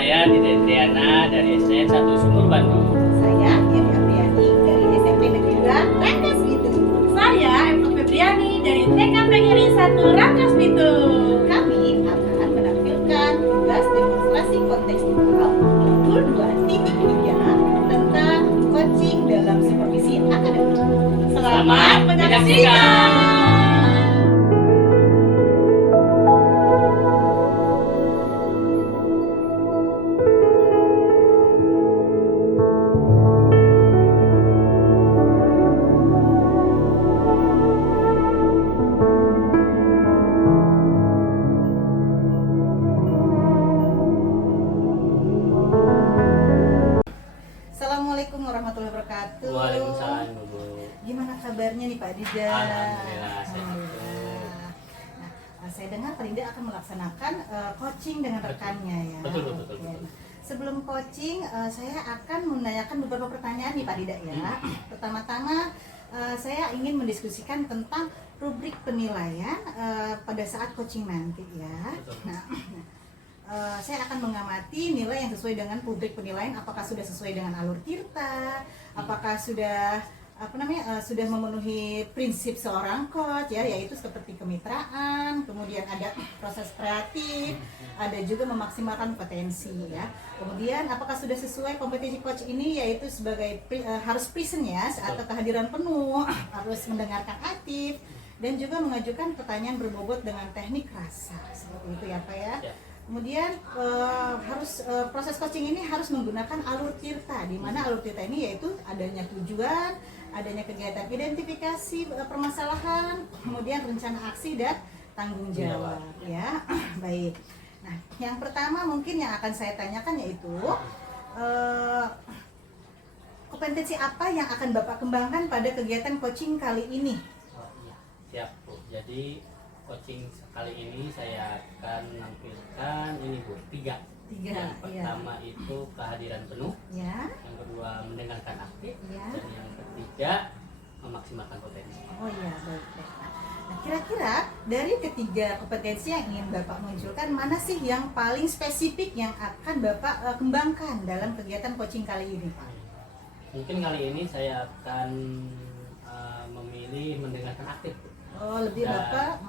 Saya Dede Triana dari SDN 1 Sumur Bandung. Saya Yeri Apriani dari SMP Negeri 2 Rangkas Bitung. Saya Eva Febriani dari TK PGRI 1 Rangkas Bitung. Kami akan menampilkan tugas demonstrasi kontekstual modul 2.3 tentang coaching dalam supervisi akademik. Selamat menyaksikan. Assalamualaikum warahmatullahi wabarakatuh. Waalaikumsalam, Bu. Gimana kabarnya nih Pak Dida? Alhamdulillah, sehat. Alhamdulillah. Nah, saya dengar Pak Dida akan melaksanakan coaching dengan rekannya ya. Betul. Oke. Nah, sebelum coaching, saya akan menanyakan beberapa pertanyaan nih Pak Dida ya. Pertama-tama, saya ingin mendiskusikan tentang rubrik penilaian pada saat coaching nanti ya. Nah, saya akan mengamati nilai yang sesuai dengan rubrik penilaian, apakah sudah sesuai dengan alur tirta, apakah sudah sudah memenuhi prinsip seorang coach ya, yaitu seperti kemitraan, kemudian ada proses kreatif, ada juga memaksimalkan potensi ya. Kemudian apakah sudah sesuai kompetensi coach ini, yaitu sebagai harus present ya, atau kehadiran penuh, harus mendengarkan aktif, dan juga mengajukan pertanyaan berbobot dengan teknik rasa, seperti itu ya Pak ya. Kemudian proses coaching ini harus menggunakan alur tirta, di mana alur tirta ini yaitu adanya tujuan, adanya kegiatan identifikasi permasalahan, kemudian rencana aksi dan tanggung jawab ya. Baik. Nah, yang pertama mungkin yang akan saya tanyakan yaitu kompetensi apa yang akan Bapak kembangkan pada kegiatan coaching kali ini? Siap, Bu. Jadi coaching kali ini saya akan menampilkan ini, Bu, tiga. Yang pertama itu kehadiran penuh, ya. Yang kedua mendengarkan aktif, Ya. dan yang ketiga memaksimalkan potensi. Oh iya, baik. Nah, kira-kira dari ketiga kompetensi yang ingin Bapak munculkan, mana sih yang paling spesifik yang akan Bapak kembangkan dalam kegiatan coaching kali ini, Pak? Mungkin kali ini saya akan memilih mendengarkan aktif, Bu. Oh, lebih Bapak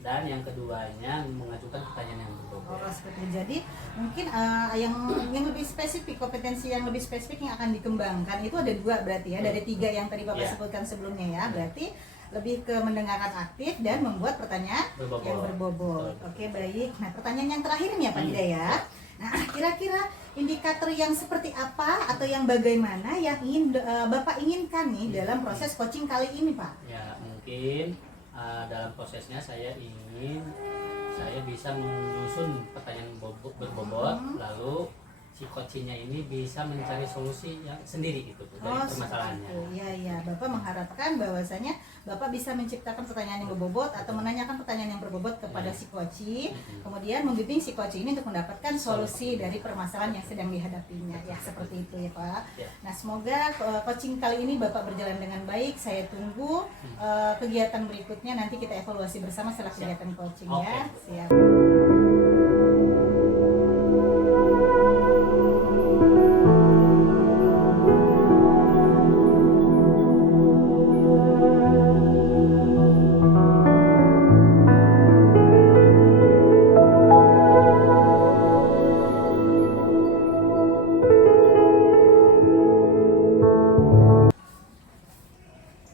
Dan yang keduanya mengajukan pertanyaan yang berbobot. Oh, seperti itu. Jadi mungkin yang lebih spesifik, kompetensi yang lebih spesifik yang akan dikembangkan itu ada dua berarti ya, dari tiga yang tadi Bapak sebutkan sebelumnya ya. Berarti lebih ke mendengarkan aktif dan membuat pertanyaan yang berbobot. Oke, baik. Nah, pertanyaan yang terakhir nih ya Pak Dida ya. Nah, kira-kira indikator yang seperti apa atau yang bagaimana yang ingin Bapak inginkan nih dalam proses coaching kali ini, Pak? Ya, mungkin dalam prosesnya saya ingin bisa menyusun pertanyaan berbobot, lalu si coachingnya ini bisa mencari solusi yang sendiri gitu dari permasalahannya. Iya, Bapak mengharapkan bahwasanya Bapak bisa menciptakan pertanyaan yang berbobot atau menanyakan pertanyaan yang berbobot kepada si coaching, kemudian membimbing si coaching ini untuk mendapatkan solusi dari permasalahan yang sedang dihadapinya. Ya, seperti itu ya Pak. Nah, semoga coaching kali ini Bapak berjalan dengan baik. Saya tunggu kegiatan berikutnya, nanti kita evaluasi bersama setelah kegiatan coaching ya. Siap.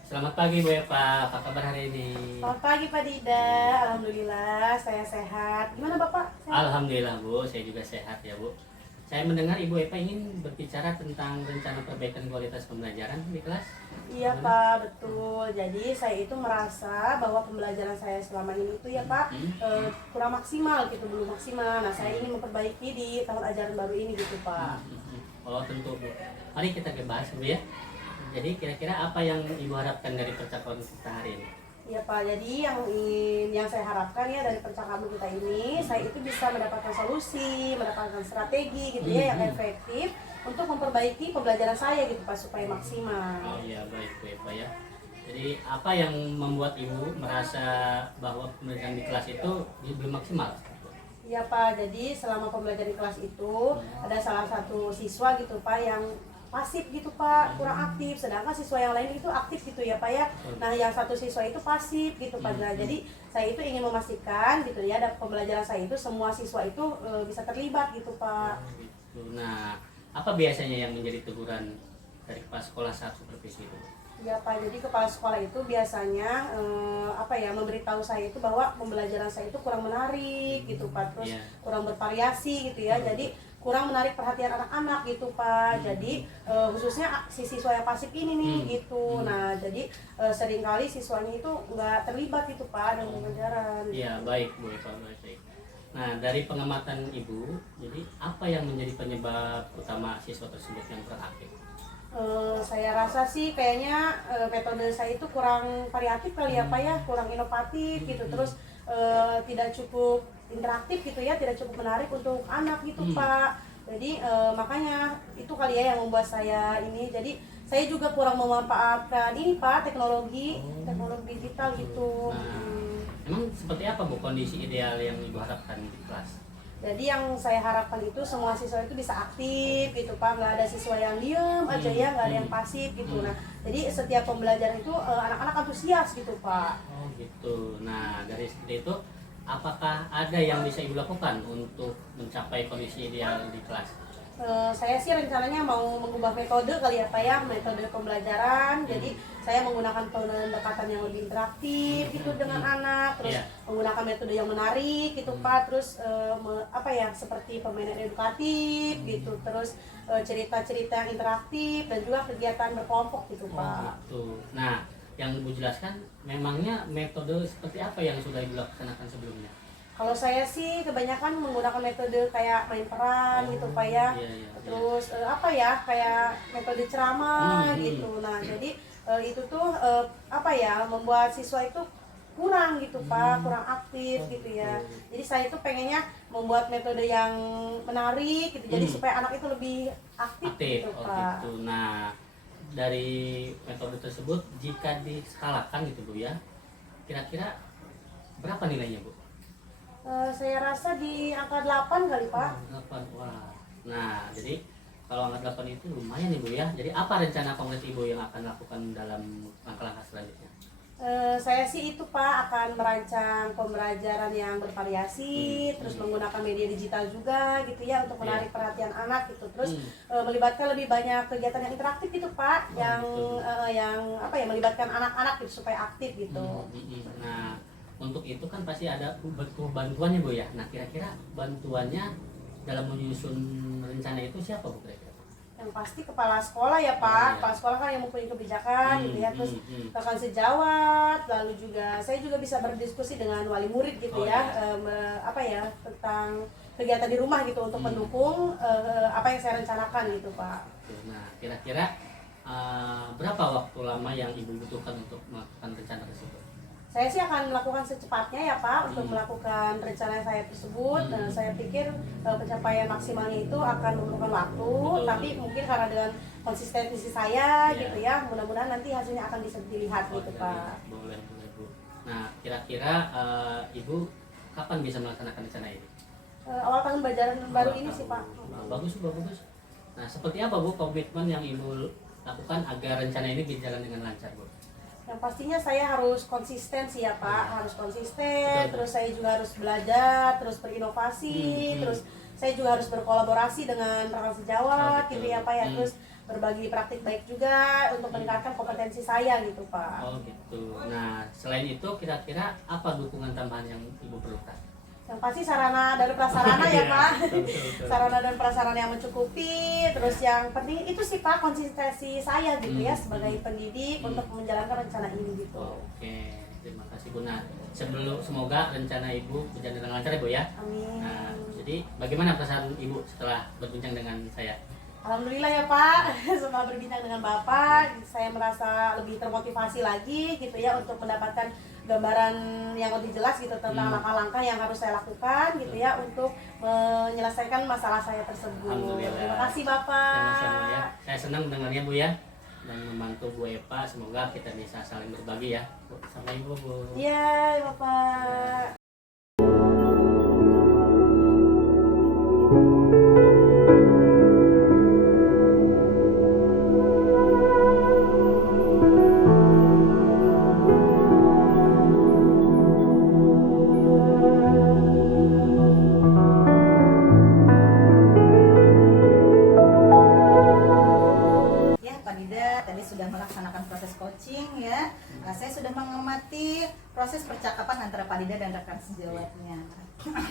Selamat pagi Bu Eva, apa kabar hari ini? Selamat pagi Pak Dida, alhamdulillah saya sehat. Gimana Bapak? Sehat? Alhamdulillah Bu, saya juga sehat ya Bu. Saya mendengar Ibu Eva ingin berbicara tentang rencana perbaikan kualitas pembelajaran di kelas. Iya Pak, betul. Jadi saya itu merasa bahwa pembelajaran saya selama ini itu ya Pak kurang maksimal gitu, belum maksimal. Nah, saya ingin memperbaiki di tahun ajaran baru ini gitu Pak. Oh tentu Bu. Mari kita bahas Bu ya. Jadi kira-kira apa yang Ibu harapkan dari percakapan kita hari ini? Iya Pak, jadi yang saya harapkan ya dari percakapan kita ini, saya itu bisa mendapatkan solusi, mendapatkan strategi gitu ya yang efektif untuk memperbaiki pembelajaran saya gitu Pak, supaya maksimal. Oh iya, baik Bu Eva ya. Jadi apa yang membuat Ibu merasa bahwa pembelajaran di kelas itu belum maksimal? Iya Pak, jadi selama pembelajaran di kelas itu ada salah satu siswa gitu Pak yang pasif gitu Pak, kurang aktif, sedangkan siswa yang lain itu aktif gitu ya Pak ya. Nah yang satu siswa itu pasif gitu Pak. Nah, jadi saya itu ingin memastikan gitu ya, ada pembelajaran saya itu semua siswa itu bisa terlibat gitu Pak. Gitu. Nah, apa biasanya yang menjadi teguran dari kepala sekolah saat supervisi itu? Ya Pak, jadi kepala sekolah itu biasanya memberitahu saya itu bahwa pembelajaran saya itu kurang menarik gitu Pak, terus kurang bervariasi gitu ya, jadi kurang menarik perhatian anak-anak gitu Pak. Jadi khususnya si siswa yang pasif ini nih gitu. Nah jadi seringkali siswanya itu nggak terlibat gitu Pak dalam pembelajaran. Iya baik Bu Eva, baik. Nah dari pengamatan Ibu, jadi apa yang menjadi penyebab utama siswa tersebut yang kurang aktif? Saya rasa sih kayaknya metode saya itu kurang variatif kali ya Pak ya, kurang inovatif gitu, terus tidak cukup interaktif gitu ya, tidak cukup menarik untuk anak gitu Pak. Jadi makanya itu kali ya yang membuat saya ini, jadi saya juga kurang memanfaatkan ini Pak, teknologi digital gitu. Nah, emang seperti apa Bu kondisi ideal yang Ibu harapkan di kelas? Jadi yang saya harapkan itu semua siswa itu bisa aktif gitu Pak, nggak ada siswa yang diem aja ya, nggak ada yang pasif gitu. Nah jadi setiap pembelajaran itu anak-anak antusias gitu Pak. Oh gitu. Nah dari seperti itu, apakah ada yang bisa Ibu lakukan untuk mencapai kondisi ideal di kelas? Saya sih rencananya mau mengubah metode kali ya Pak ya, metode pembelajaran. Jadi saya menggunakan pendekatan yang lebih interaktif gitu dengan anak, terus menggunakan metode yang menarik gitu Pak, terus seperti permainan edukatif gitu, terus cerita-cerita yang interaktif dan juga kegiatan berkelompok gitu Pak. Gitu. Nah yang Ibu jelaskan, memangnya metode seperti apa yang sudah Ibu laksanakan sebelumnya? Kalau saya sih kebanyakan menggunakan metode kayak main peran gitu Pak ya. Terus kayak metode ceramah gitu. Nah, jadi itu tuh membuat siswa itu kurang gitu Pak, kurang aktif gitu ya. Jadi saya itu pengennya membuat metode yang menarik gitu. Jadi supaya anak itu lebih aktif gitu Pak. Gitu. Nah, dari metode tersebut jika diskalakan gitu Bu ya, kira-kira berapa nilainya Bu? Saya rasa di angka 8 kali Pak. 8, wah. Nah, jadi kalau angka 8 itu lumayan nih Bu ya. Jadi apa rencana konkret Ibu yang akan lakukan dalam langkah-langkah selanjutnya? Saya sih itu Pak akan merancang pembelajaran yang bervariasi, terus menggunakan media digital juga gitu ya untuk menarik perhatian anak gitu. Terus melibatkan lebih banyak kegiatan yang interaktif gitu Pak, melibatkan anak-anak gitu supaya aktif gitu. Nah, untuk itu kan pasti ada butuh bantuannya Bu ya. Nah kira-kira bantuannya dalam menyusun rencana itu siapa Bu kira-kira? Yang pasti kepala sekolah ya Pak. Kepala sekolah kan yang mempunyai kebijakan gitu ya. Terus rekan sejawat, lalu juga saya juga bisa berdiskusi dengan wali murid gitu tentang kegiatan di rumah gitu untuk mendukung apa yang saya rencanakan gitu Pak. Nah kira-kira berapa waktu lama yang Ibu butuhkan untuk melakukan rencana tersebut? Saya sih akan melakukan secepatnya ya Pak untuk melakukan rencana saya tersebut. Dan saya pikir pencapaian maksimalnya itu akan memerlukan waktu, tapi mungkin karena dengan konsistensi saya gitu ya, mudah-mudahan nanti hasilnya akan bisa dilihat gitu Pak. Boleh Bu. Nah kira-kira Ibu kapan bisa melaksanakan rencana ini? Awal tahun pelajaran baru ini sih Pak. Bagus. Nah seperti apa Bu komitmen yang Ibu lakukan agar rencana ini berjalan dengan lancar Bu? Yang pastinya saya harus konsisten sih ya Pak, harus konsisten, terus saya juga harus belajar, terus berinovasi, terus saya juga harus berkolaborasi dengan rekan sejawat gitu ya Pak ya, terus berbagi praktik baik juga untuk meningkatkan kompetensi saya gitu Pak. Oh gitu. Nah selain itu kira-kira apa dukungan tambahan yang Ibu perlukan? Yang pasti sarana dan prasarana ya Pak, sarana dan prasarana yang mencukupi, terus yang penting itu sih Pak konsistensi saya gitu ya sebagai pendidik untuk menjalankan rencana ini gitu. Oke, terima kasih Bu. Nah, semoga rencana Ibu berjalan dengan lancar ya Bu ya. Amin. Nah, jadi bagaimana perasaan Ibu setelah berbincang dengan saya? Alhamdulillah ya Pak, setelah berbincang dengan Bapak, saya merasa lebih termotivasi lagi gitu ya untuk mendapatkan gambaran yang lebih jelas gitu tentang langkah-langkah yang harus saya lakukan gitu ya untuk menyelesaikan masalah saya tersebut. Terima kasih Bapak. Sama-sama ya. Saya senang mendengarnya Bu ya, dan membantu Bu Eva. Semoga kita bisa saling berbagi ya. Sama Ibu Bu. Iya Bapak. Ya, Pak Dida tadi sudah melaksanakan proses coaching ya. Saya sudah mengamati proses percakapan antara Pak Dida dan rekan sejawatnya.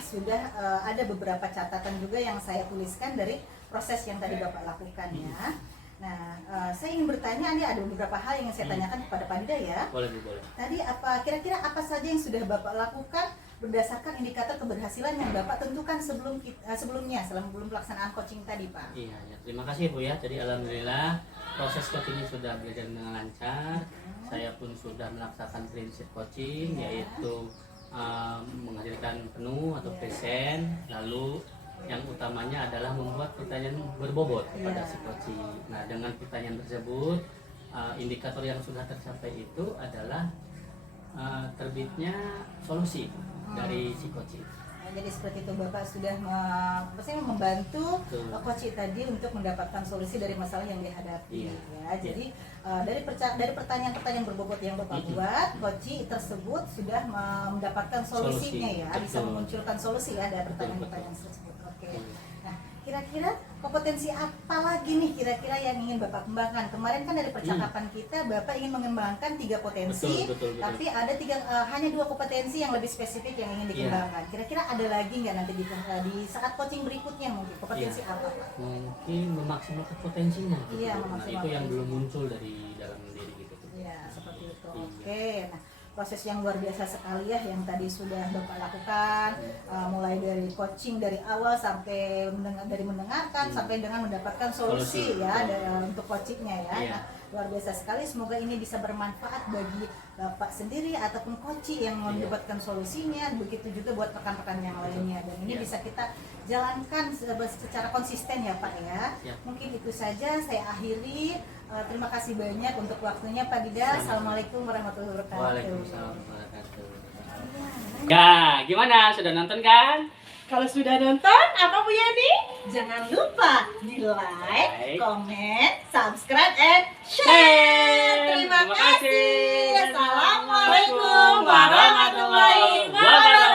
Sudah ada beberapa catatan juga yang saya tuliskan dari proses yang tadi Bapak lakukan ya. Nah, saya ingin bertanya, ini ada beberapa hal yang saya tanyakan kepada Pak Dida ya. Boleh Bu, boleh. Tadi kira-kira apa saja yang sudah Bapak lakukan berdasarkan indikator keberhasilan yang Bapak tentukan sebelumnya sebelum pelaksanaan coaching tadi, Pak? Iya, ya, terima kasih Bu ya. Jadi alhamdulillah proses coaching sudah berjalan dengan lancar. Saya pun sudah melaksanakan prinsip coaching, yaitu menghadirkan penuh atau present, lalu yang utamanya adalah membuat pertanyaan berbobot kepada si coaching. Nah, dengan pertanyaan tersebut, indikator yang sudah tercapai itu adalah terbitnya solusi dari si coaching. Jadi seperti itu Bapak sudah membantu coaching tadi untuk mendapatkan solusi dari masalah yang dihadapi. Iya. Ya, jadi dari pertanyaan-pertanyaan berbobot yang Bapak buat, coaching tersebut sudah mendapatkan solusinya ya, bisa memunculkan solusi ya dari pertanyaan-pertanyaan tersebut. Oke. Nah, kira-kira kompetensi apa lagi nih kira-kira yang ingin Bapak kembangkan? Kemarin kan dari percakapan kita Bapak ingin mengembangkan 3 potensi, Betul. tapi ada hanya 2 kompetensi yang lebih spesifik yang ingin dikembangkan. Kira-kira ada lagi nggak nanti di saat coaching berikutnya mungkin kompetensi apa, Pak? Mungkin memaksimalkan potensinya. Iya, Nah, memaksimalkan itu yang potensi. belum muncul dari dalam diri gitu. Ya, seperti itu. Iya. Oke. Nah, proses yang luar biasa sekali ya yang tadi sudah Bapak lakukan, mulai dari coaching dari awal sampai mendengarkan sampai dengan mendapatkan solusi ya untuk coachingnya ya. Iya. Nah, luar biasa sekali, semoga ini bisa bermanfaat bagi Bapak sendiri ataupun coaching yang mendapatkan solusinya, begitu juga buat rekan-rekan yang lainnya, dan ini Iya. bisa kita jalankan secara konsisten ya Pak ya. Iya. Mungkin itu saja saya akhiri. Terima kasih banyak untuk waktunya Pak Dida. Assalamualaikum warahmatullahi wabarakatuh. Waalaikumsalam warahmatullahi wabarakatuh. Ya, gimana? Sudah nonton kan? Kalau sudah nonton, apa Bu Yani? Jangan lupa di like, Like, comment, subscribe, and share. share. Terima Terima kasih. kasih. Assalamualaikum warahmatullahi wabarakatuh.